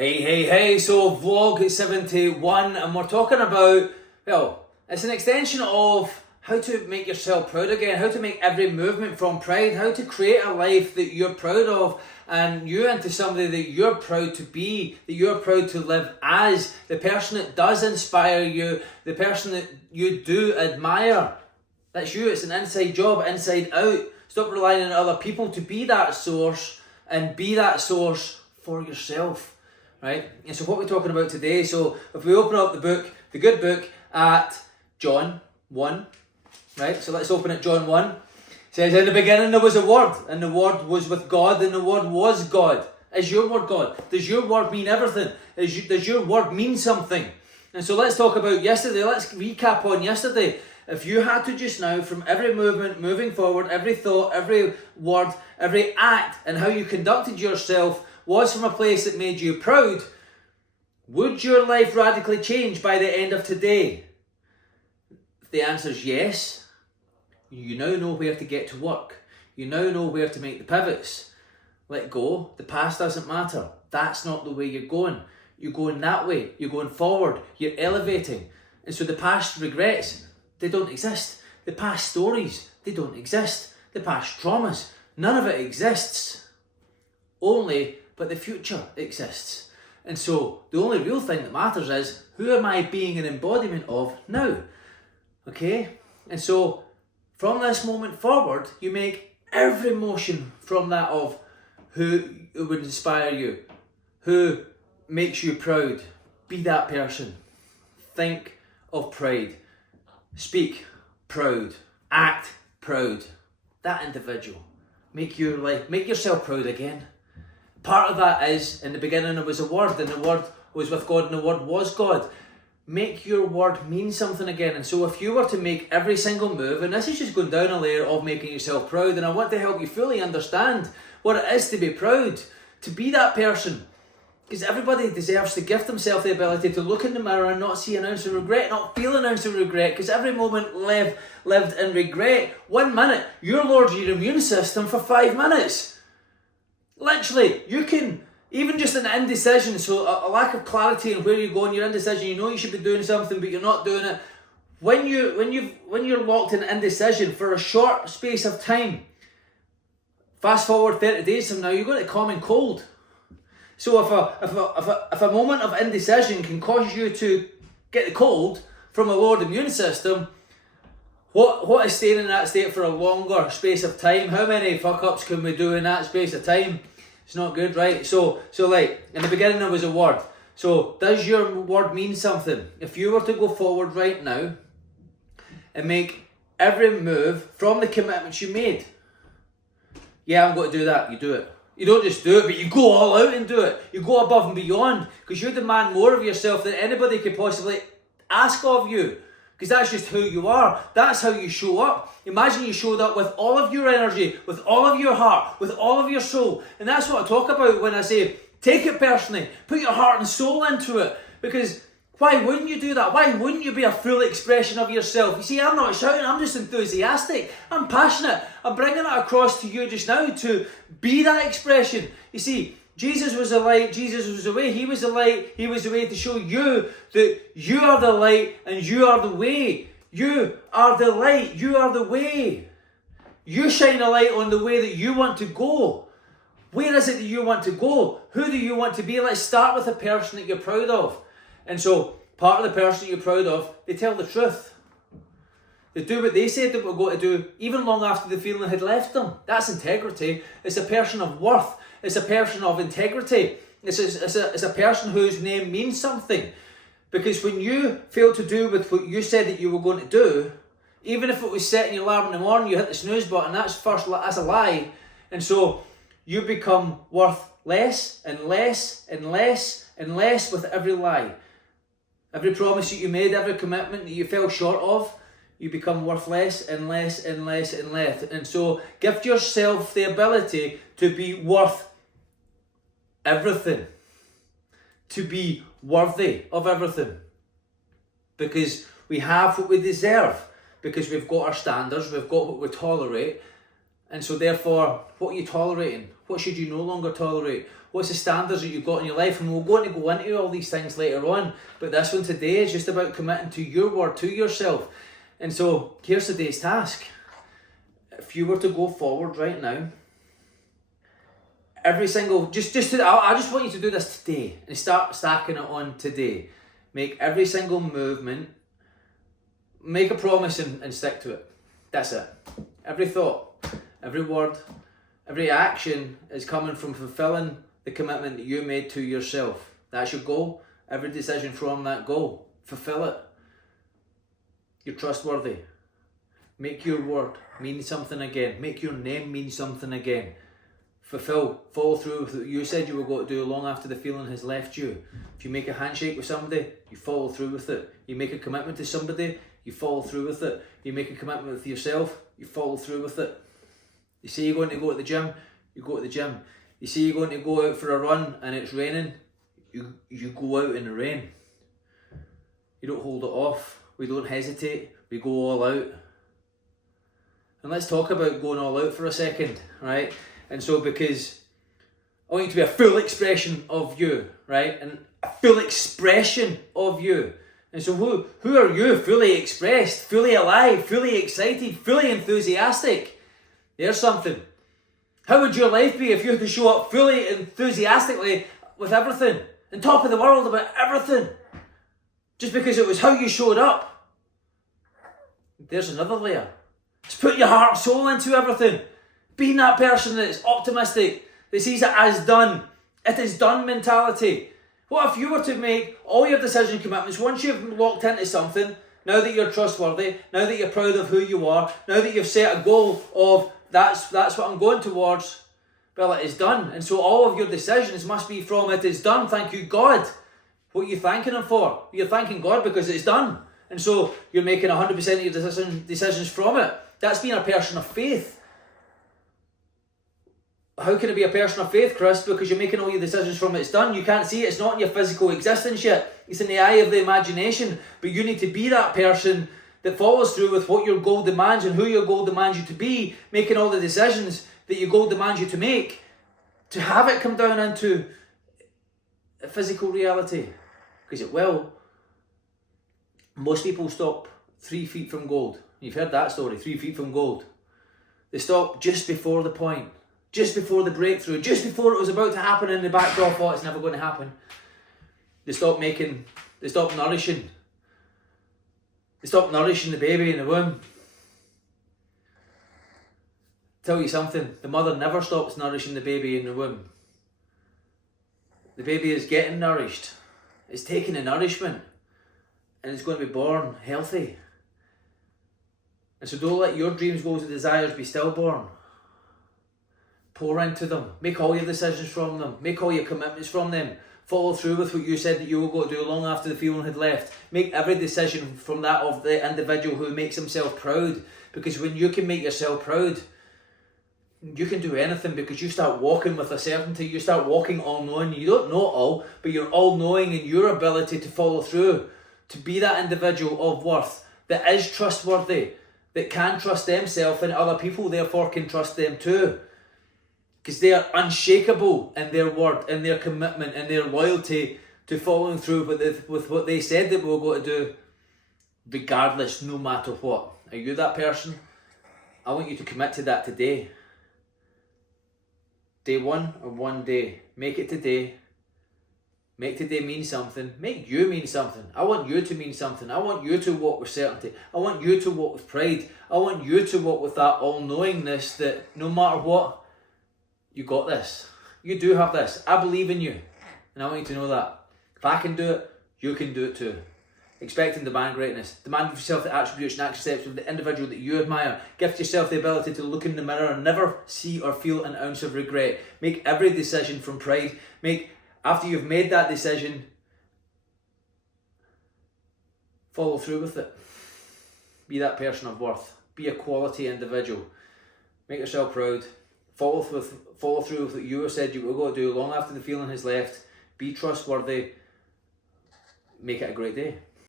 Hey, so vlog 71, and we're talking about, well, it's an extension of how to make yourself proud again, how to make every movement from pride, how to create a life that you're proud of, and you into somebody that you're proud to be, that you're proud to live as, the person that does inspire you, the person that you do admire. That's you. It's an inside job, inside out. Stop relying on other people to be that source, and be that source for yourself. Right? And so what we're talking about today, so if we open up the book, the good book, at John 1, right? So let's open at John 1. It says, in the beginning there was a word, and the word was with God, and the word was God. Is your word God? Does your word mean everything? Does your word mean something? And so let's talk about yesterday. Let's recap on yesterday. If you had to just now, from every movement, moving forward, every thought, every word, every act, and how you conducted yourself was from a place that made you proud, would your life radically change by the end of today? If the answer is yes, you now know where to get to work. You now know where to make the pivots. Let go. The past doesn't matter. That's not the way you're going. You're going that way. You're going forward. You're elevating. And so the past regrets, they don't exist. The past stories, they don't exist. The past traumas, none of it exists. But the future exists. And so the only real thing that matters is, who am I being an embodiment of now? Okay? And so from this moment forward, you make every motion from that of who would inspire you, who makes you proud. Be that person. Think of pride. Speak proud. Act proud. That individual. Make yourself proud again. Part of that is, in the beginning there was a word, and the word was with God, and the word was God. Make your word mean something again. And so if you were to make every single move, and this is just going down a layer of making yourself proud, and I want to help you fully understand what it is to be proud, to be that person. Because everybody deserves to give themselves the ability to look in the mirror and not see an ounce of regret, not feel an ounce of regret, because every moment lived in regret. 1 minute, you're lording your immune system for 5 minutes. Literally, you can, even just an indecision, so a lack of clarity in where you're going, you're indecision, you know you should be doing something, but you're not doing it. When you're locked in indecision for a short space of time, fast forward 30 days from now, you're going to common cold. So if a moment of indecision can cause you to get the cold from a lowered immune system, what is staying in that state for a longer space of time? How many fuck-ups can we do in that space of time? It's not good, right? So like, in the beginning there was a word. So does your word mean something? If you were to go forward right now and make every move from the commitments you made, yeah, I'm going to do that, you do it. You don't just do it, but you go all out and do it. You go above and beyond, because you demand more of yourself than anybody could possibly ask of you. Because that's just who you are. That's how you show up. Imagine you showed up with all of your energy, with all of your heart, with all of your soul. And that's what I talk about when I say, take it personally. Put your heart and soul into it. Because why wouldn't you do that? Why wouldn't you be a full expression of yourself? You see, I'm not shouting, I'm just enthusiastic. I'm passionate. I'm bringing it across to you just now to be that expression. You see, Jesus was the light, Jesus was the way, He was the light, He was the way to show you that you are the light and you are the way. You are the light, you are the way. You shine a light on the way that you want to go. Where is it that you want to go? Who do you want to be? Let's start with the person that you're proud of. And so, part of the person you're proud of, they tell the truth. They do what they said they were going to do, even long after the feeling had left them. That's integrity. It's a person of worth. It's a person of integrity. It's a person whose name means something. Because when you fail to do with what you said that you were going to do, even if it was setting your alarm in the morning, you hit the snooze button, that's a lie. And so you become worth less and less and less and less with every lie. Every promise that you made, every commitment that you fell short of, you become worth less and less and less and less. And so give yourself the ability to be worth everything, to be worthy of everything, because we have what we deserve, because we've got our standards, we've got what we tolerate, and so therefore, what are you tolerating? What should you no longer tolerate? What's the standards that you've got in your life? And we're going to go into all these things later on. But this one today is just about committing to your word, to yourself. And so here's today's task. If you were to go forward right now, every single, I just want you to do this today and start stacking it on today. Make every single movement, make a promise and stick to it. That's it. Every thought, every word, every action is coming from fulfilling the commitment that you made to yourself. That's your goal. Every decision from that goal, fulfill it. You're trustworthy. Make your word mean something again. Make your name mean something again. Follow through with what you said you were going to do long after the feeling has left you. If you make a handshake with somebody, you follow through with it. You make a commitment to somebody, you follow through with it. You make a commitment with yourself, you follow through with it. You say you're going to go to the gym, you go to the gym. You say you're going to go out for a run and it's raining, you go out in the rain. You don't hold it off. We don't hesitate. We go all out. And let's talk about going all out for a second, right? And so, because I want you to be a full expression of you, right? And a full expression of you. And so who are you? Fully expressed, fully alive, fully excited, fully enthusiastic. There's something. How would your life be if you had to show up fully enthusiastically with everything? On top of the world about everything? Just because it was how you showed up. There's another layer. Just put your heart and soul into everything. Being that person that's optimistic, that sees it as done. It is done mentality. What if you were to make all your decision commitments, once you've locked into something, now that you're trustworthy, now that you're proud of who you are, now that you've set a goal of that's what I'm going towards, well, it is done. And so all of your decisions must be from it is done. Thank you, God. What are you thanking Him for? You're thanking God because it's done. And so you're making 100% of your decisions from it. That's being a person of faith. How can it be a person of faith, Chris? Because you're making all your decisions from it's done. You can't see it. It's not in your physical existence yet. It's in the eye of the imagination. But you need to be that person that follows through with what your goal demands and who your goal demands you to be, making all the decisions that your goal demands you to make, to have it come down into a physical reality. Because it will. Most people stop 3 feet from gold. You've heard that story, 3 feet from gold. They stop just before the point. Just before the breakthrough, just before it was about to happen, and the back door thought it's never going to happen. They stop nourishing the baby in the womb. Tell you something, the mother never stops nourishing the baby in the womb. The baby is getting nourished. It's taking the nourishment, and it's going to be born healthy. And so don't let your dreams, goals and desires be stillborn. Pour into them. Make all your decisions from them. Make all your commitments from them. Follow through with what you said that you were going to do long after the feeling had left. Make every decision from that of the individual who makes himself proud. Because when you can make yourself proud, you can do anything, because you start walking with a certainty. You start walking all-knowing. You don't know it all, but you're all-knowing in your ability to follow through. To be that individual of worth that is trustworthy, that can trust themselves, and other people therefore can trust them too. Because they are unshakable in their word, in their commitment, in their loyalty to following through with what they said that we were going to do, regardless, no matter what. Are you that person? I want you to commit to that today. Day one or one day. Make it today. Make today mean something. Make you mean something. I want you to mean something. I want you to walk with certainty. I want you to walk with pride. I want you to walk with that all-knowingness that no matter what, you got this. You do have this. I believe in you. And I want you to know that. If I can do it, you can do it too. Expect and demand greatness. Demand of yourself the attributes and actions of the individual that you admire. Gift yourself the ability to look in the mirror and never see or feel an ounce of regret. Make every decision from pride. After you've made that decision, follow through with it. Be that person of worth. Be a quality individual. Make yourself proud. Follow through with what you said you were going to do long after the feeling has left. Be trustworthy. Make it a great day.